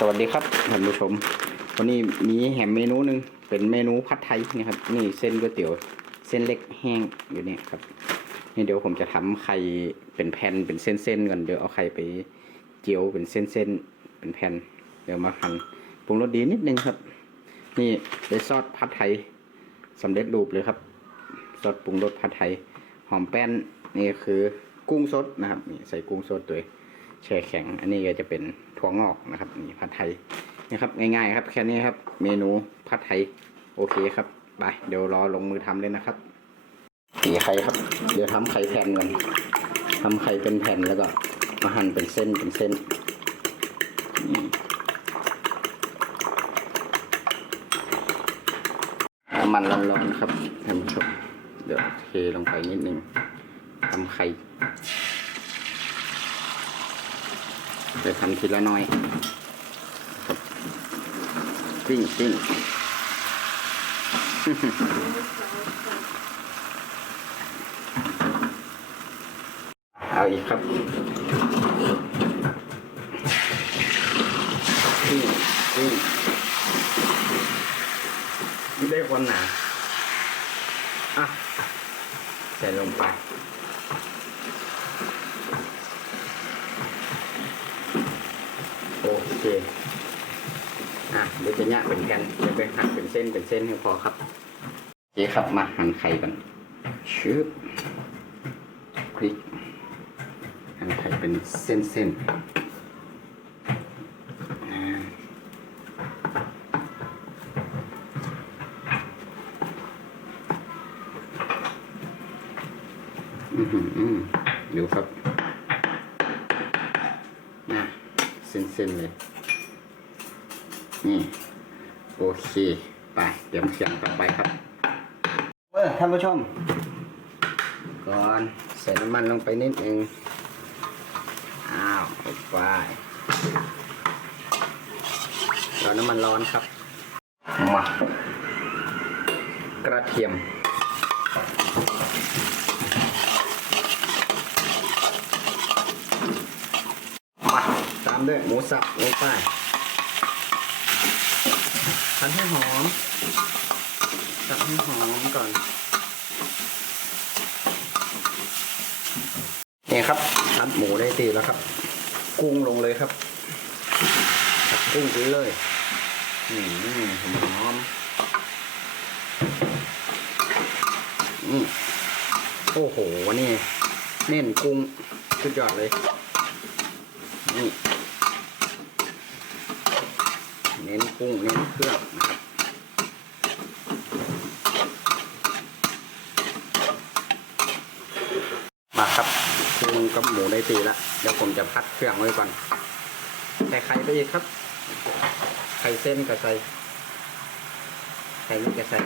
สวัสดีครับท่านผู้ชม วันนี้มีแหมเมนูหนึ่งเป็นเมนูผัดไทยนี่ครับ นี่เส้นก๋วยเตี๋ยว เส้นเล็กแห้งอยู่นี่ครับ นี่เดี๋ยวผมจะทำไข่เป็นแผ่นเป็นเส้นๆก่อนเดี๋ยวเอาไข่ไปเจียวเป็นเส้นๆเป็นแผ่นเดี๋ยวมาหั่นปรุงรสดีนิดนึงครับ นี่ได้ซอสผัดไทยสำเร็จรูปเลยครับซอสปรุงรสผัดไทย หอมแป้นนี่คือกุ้งสดนะครับนี่ใส่กุ้งสดด้วย แช่แข็ง อันนี้ก็จะเป็นถั่วงอกนะครับนี่ผัดไทยนะครับง่ายๆครับแค่นี้ครับ เมนูผัดไทยโอเคครับไปเดี๋ยวรอลงมือทำเลยนะครับตีไข่ครับ เดี๋ยวทำไข่แผ่นก่อนทำไข่เป็นแผ่นแล้วก็มาหั่นเป็นเส้นเป็นเส้นนี่น้ำมันร้อนๆครับท่านผู้ชมเดี๋ยวเทลงไปนิดนึงทำไข่ จะทำทีละน้อยปิ้งปิ้งเอาอีกครับปิ้งปิ้งไม่ได้คนหนาอะใส่ลงไป โอ เคอะเดี๋ยวจะแยกเป็นกันเดี๋ยวไปหั่นเป็นเส้นเป็นเส้นให้พอครับโอเคครับมาหั่นไข่ก่อนชืบพริกหั่นไข่เป็นเส้นเส้นอ่าอือหืออือดูครับนะเส้นๆเลย นี่โอเคไปเตรียมเคียงต่อไปครับเออท่านผู้ชม ก่อนใส่น้ำมันลงไปนิดนึงอ้าวลงไปรอน้ำมันร้อนครับมากระเทียมมาตามด้วยหมูสับลงไป ทันให้หอมสับให้หอมก่อน นี่ครับทัดหมูได้ตีแล้วครับ กุ้งลงเลยครับตัดกุ้งไปเลยอืมหอมหอมอืมโอ้โห นี่ เน้นกุ้งสุดยอดเลย นี่ เน้นกุ้งเน้นเครื่องนะครับมาครับกุ้งกับหมูได้ตีแล้วเดี๋ยวผมจะพัดเครื่องไว้ก่อนใส่ไข่ไปอีกครับ ไข่เส้นกับใส่ไข่นี่ก็ใส่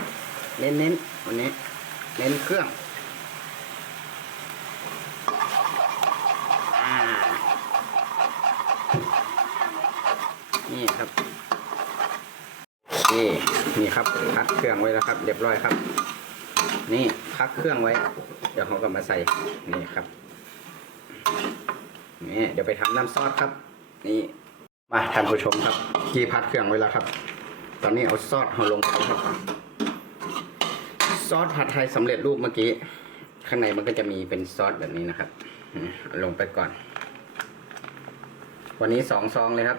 เน้นเน้นๆวันนี้ เน้นเครื่องนี่ครับ นี่ครับพักเครื่องไว้แล้วครับ เรียบร้อยครับ นี่พักเครื่องไว้ เดี๋ยวเขาก็มาใส่นี่ครับนี่เดี๋ยวไปทำน้ำซอสครับ นี่มาท่านผู้ชมครับกี่พัดเครื่องไว้แล้วครับ ตอนนี้เอาซอสเอาลงไปครับซอสผัดไทยสำเร็จรูปเมื่อกี้ ข้างในมันก็จะมีเป็นซอสแบบนี้นะครับลงไปก่อน วันนี้สองซองเลยครับ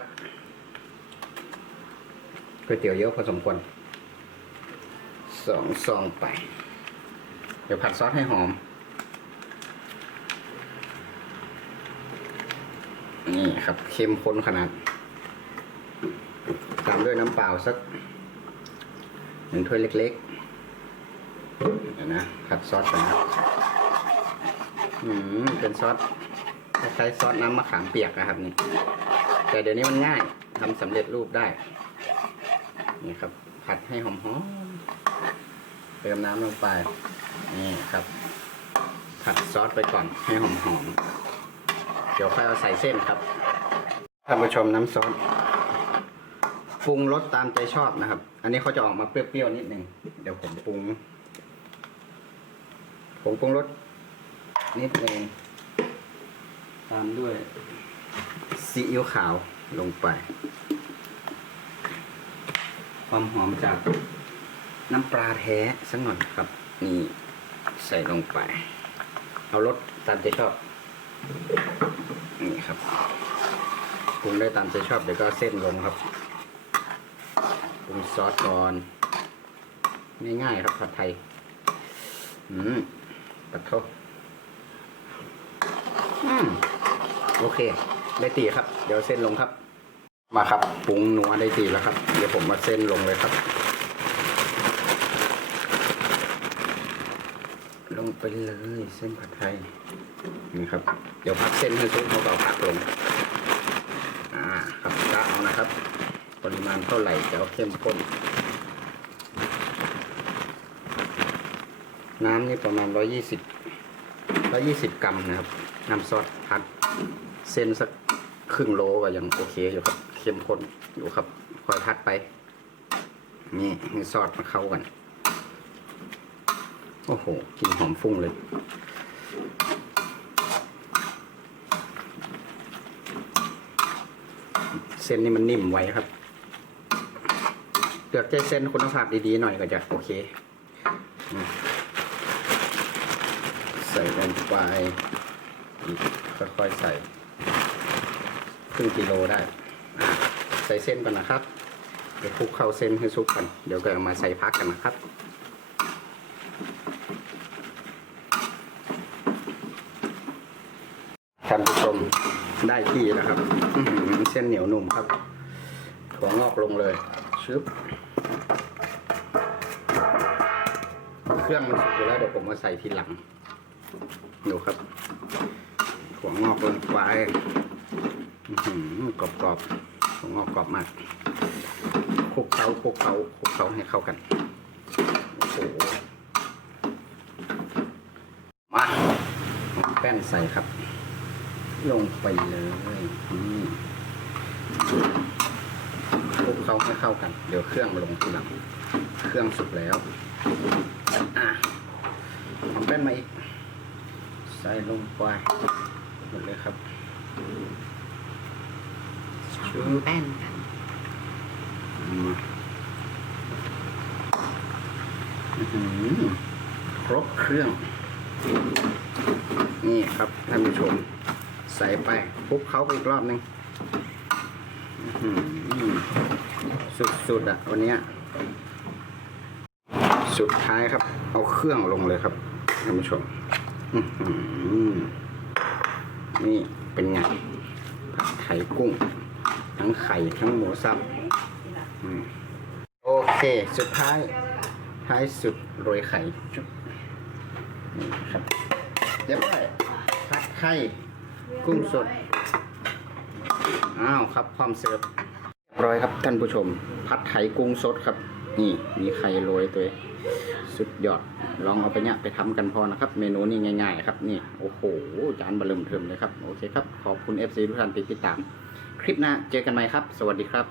ก๋วยเตี๋ยวเยอะพอสมควร สองซองไป เดี๋ยวผัดซอสให้หอม นี่ครับเข้มข้นขนาด ตามด้วยน้ำเปล่าสักหนึ่งถ้วยเล็กๆ เดี๋ยวนะผัดซอสไปนะครับอืมเป็นซอสคล้ายซอสน้ำมะขามเปียกนะครับนี่ แต่เดี๋ยวนี้มันง่ายทำสำเร็จรูปได้ นี่ครับ ผัดให้หอมๆ เติมน้ำลงไป นี่ครับ ผัดซอสไปก่อนให้หอมๆ เดี๋ยวค่อยเอาใส่เส้นครับ ท่านผู้ชมน้ำซอสปรุงรสตามใจชอบนะครับ อันนี้เขาจะออกมาเปรี้ยวๆนิดนึง เดี๋ยวผมปรุง ผมปรุงรสนิดนึงตามด้วยซีอิ๊วขาวลงไป ความหอมจาก น้ำปลาแท้สักหน่อยครับ นี่ใส่ลงไป เอารสตามใจชอบ นี่ครับปรุงได้ตามใจชอบเดี๋ยวก็เส้นลงครับปรุงซอสก่อนง่ายๆครับผัดไทย อืมปัดเข้าอืมโอเค ได้ตีครับ เดี๋ยวเส้นลงครับ มาครับปรุงนัวได้ตีแล้วครับ เดี๋ยวผมมาเส้นลงเลยครับ ลงไปเลยเส้นผัดไทยนี่ครับ เดี๋ยวพักเส้นให้ซุปเขาเบาพักลงอ่าครับกะเอานะครับ ปริมาณเท่าไหร่จะเอาเข้มข้น น้ำนี่ประมาณร้อยี่สิบร้อยี่สิบกรัมนะครับ น้ำซอสพัด เส้นสักครึ่งโลก็ยังโอเคอยู่ครับ เข้มข้นอยู่ครับ คอยพัดไป นี่ให้ซอสมาเข้ากันโอ้โหกลินหอมฟุ้งเลย เส้นนี่มันนิ่มไว้ครับเลือกใจเส้นคุณภาพดีๆหน่อยก็จะโอเค ใส่ลงไปค่อยๆใส่ครึ่งกิโลได้ ใส่เส้นก่อนนะครับ เดี๋ยวคลุกเข้าเส้นให้สุกกัน เดี๋ยวก็มาใส่พักกันนะครับ ท่านผู้ชมได้ที่แล้วครับเส้นเหนียวนุ่มครับถั่วงอกลงเลยชึบเครื่องมันสุกอยู่แล้วเดี๋ยวผมมาใส่ทีหลัง ดูครับ ถั่วงอกลงไปกรอบกรอบๆถั่วงอกกรอบมากคลุกเคล้าคลุกเคล้าคลุกเคล้าให้เข้ากันโอ้โหมาเอาแป้นใส่ครับ ลงไปเลยนี่คลุกเขาให้เข้ากัน เดี๋ยวเครื่องมาลงทีหลัง เครื่องสุกแล้ว อะเอาแป้นมาอีก ใส่ลงไปหมดเลยครับชอบแป้นกันมาอื้อหือครบเครื่อง นี่ครับท่านผู้ชมใส่ไปคลุกเขาไปอีกรอบหนึ่งสุดๆอะวันนี้สุดท้ายครับ เอาเครื่องลงเลยครับท่านผู้ชมนี่เป็นไงผัดไข่กุ้ง ทั้งไข่ทั้งหมูสับโอเค สุดท้าย ท้ายสุดโรยไข่จุ๊บนี่ครับเรียบร้อยผัดไข่ กุ้งสด อ้าวครับความเสิร์ฟเรียบร้อยครับท่านผู้ชม ผัดไทยกุ้งสดครับ นี่มีไข่โรยตัวสุดยอด ลองเอาไปเนี่ยไปทำกันพอนะครับ เมนูนี้ง่ายๆครับนี่โอ้โหจานบะลุ่มเทิมเลยครับ โอเคครับ ขอบคุณ FC ทุกท่านที่ติดตาม คลิปหน้าเจอกันใหม่ครับ สวัสดีครับ